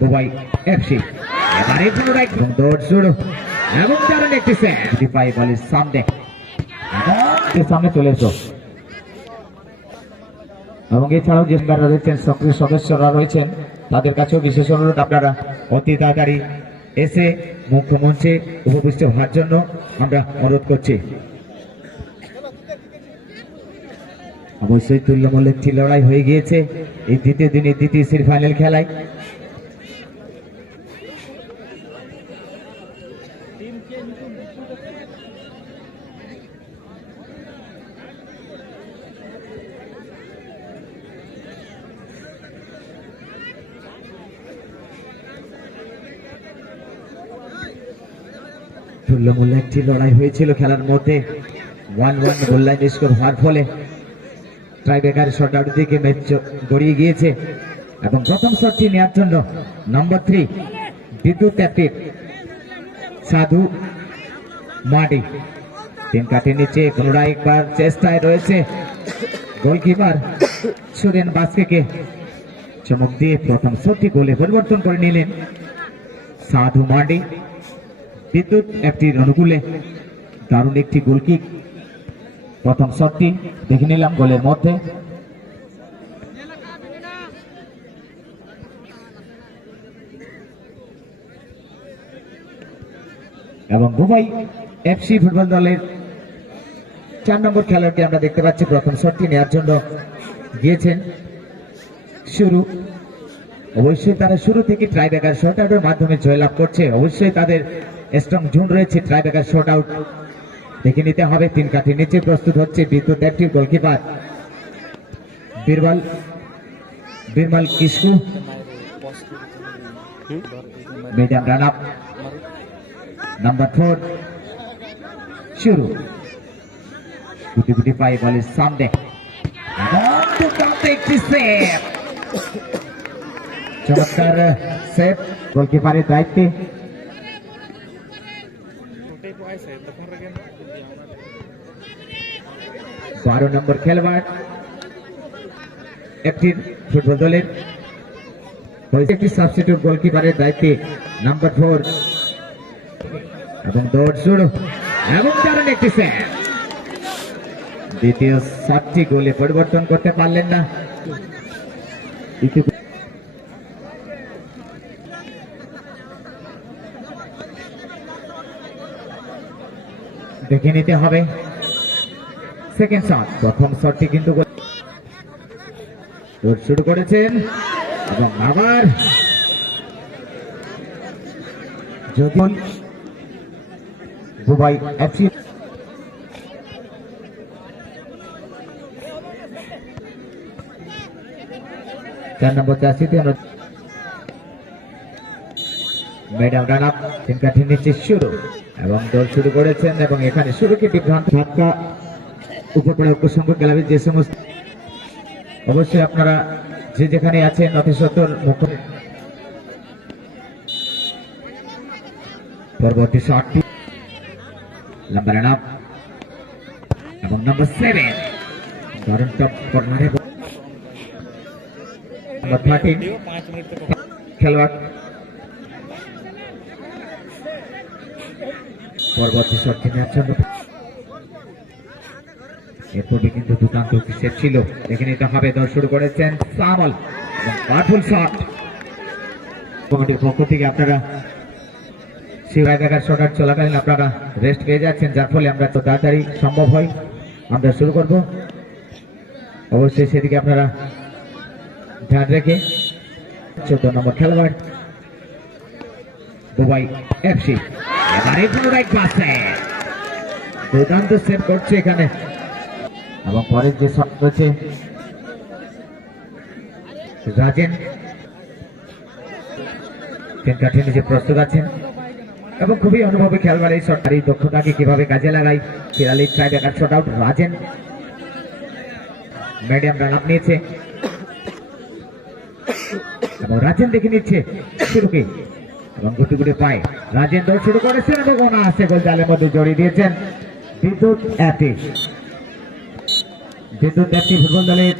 Dubai FC এবারে পুনরায় দৌড় শুরু এবং দারুণ একটি সেভ বলের সামনে সামনে চলে এসো। এবং এছাড়াও যে রয়েছেন সক্রিয় সদস্যরা রয়েছেন তাদের কাছেও বিশেষ অনুরোধ আপনারা অতি তাড়াতাড়ি এসে মুখ্য মঞ্চে উপবিষ্ট হওয়ার জন্য আমরা অনুরোধ করছি। অবশ্যই তুল্যমূল্য একটি লড়াই হয়ে গিয়েছে এই দ্বিতীয় দিনের দ্বিতীয় সেমিফাইনাল খেলায়। তুল্যমূল্য একটি লড়াই হয়েছিল খেলার মধ্যে 1-1 গোল লাইন স্কোর হওয়ার ফলে ট্রাইব্রেকার শট আউট দিকে ম্যাচ গড়িয়ে গিয়েছে এবং প্রথম শটটি নেওয়ার জন্য নম্বর 3 বিদ্যুৎ অ্যাক্টিভ সাধু মাডি তিন কাঠের নিচে পুনরায় একবার চেষ্টায় রয়েছে গোলকিপার সুরেন বাস্কেকে চমক দিয়ে প্রথম শটটি গোলে পরিবর্তন করে নিলেন সাধু মাডি। বিদ্যুৎ অ্যাক্টিভ অনুকূলে দারুণ একটি গোলকিক প্রথম শটটি দেখে নিলাম গোলের মধ্যে। এবং দুবাই এফসি ফুটবল দলের 4 নম্বর খেলোয়াড়কে আমরা দেখতে পাচ্ছি প্রথম শটটি নেওয়ার জন্য গিয়েছেন শুরু। অবশ্যই তারা শুরু থেকে ট্রাইব্রেকার শট আউটের মাধ্যমে জয়লাভ করছে। অবশ্যই তাদের স্ট্রং জোন রয়েছে ট্রাইব্রেকার শট আউট দেখে নিতে হবে। তিন কাঠির নিচে প্রস্তুত হচ্ছে বিদ্যুৎ active goalkeeper Birmal Kisku. Medium run up number 4 শুরু গুটি গুটি পাই বলের সামনে একটি সেভ চমৎকার সেভ গোলকিপারের দায়িত্বে। বারো নম্বর খেলোয়াড় একটি ফুটবল দলের একটি সাবস্টিটিউট গোলকিপারের দায়িত্বে নাম্বার 4 এবং দৌড় শুরু এবং দারুণ একটি সেভ। দ্বিতীয় শটটি গোলে পরিবর্তন করতে পারলেন না। দেখে নিতে হবে সেকেন্ড শট। প্রথম শটটি কিন্তু শুরু করেছেন এবং আবার যদি দুবাই এফসি চার নম্বর জার্সিতে আমরা ম্যাডাম রান আপ তিন কাঠির নিচে শুরু এবং দল শুরু করেছেন এবং এখানে শুরুকে বিভ্রান্ত ধাক্কা উপরে উপসংঘ ক্লাবের যে সমস্ত অবশ্যই আপনারা যে যেখানে আছেন অতি সত্তর মুখ্য পরবর্তী শটটি নাম্বার রান আপ এবং নাম্বার 7 দারুণ টপ কর্নারে নাম্বার 13 খেলোয়াড় পরবর্তী শটটি নেওয়ার জন্য এরপরে কিন্তু দুর্দান্ত সেট ছিল দেখে নিতে হবে। দল শুরু করেছেন সামল এবং পাওয়ারফুল শট কমিটির পক্ষ থেকে আপনারা শিবাই দেখার শট আউট চলাকালীন আপনারা রেস্ট পেয়ে যাচ্ছেন, যার ফলে আমরা তো তাড়াতাড়ি সম্ভব হয় আমরা শুরু করব। অবশ্যই সেদিকে আপনারা ধ্যান রেখে 14 নম্বর খেলোয়াড় দুবাই এফসি এবারে পুনরায় পাশে দুর্দান্ত সেভ করছে এখানে এবং পরের যে শট রয়েছে রাজেন তিন কাঠির নিচে প্রস্তুত আছেন এবং খুবই অনুভবী খেলোয়াড়। এই শট এই দক্ষতাকে কিভাবে কাজে লাগাই Shirali tiebreaker shootout Rajen medium run up নিয়েছে এবং রাজেন দেখে নিচ্ছে শুরুকে এবং গুটি গুটি পায় রাজেন দৌড় শুরু করেছেন এবং অনায়াসে গোল জালের মধ্যে জড়িয়ে দিয়েছেন বিদ্যুৎ অ্যাক্টিভ ফুটবল দলের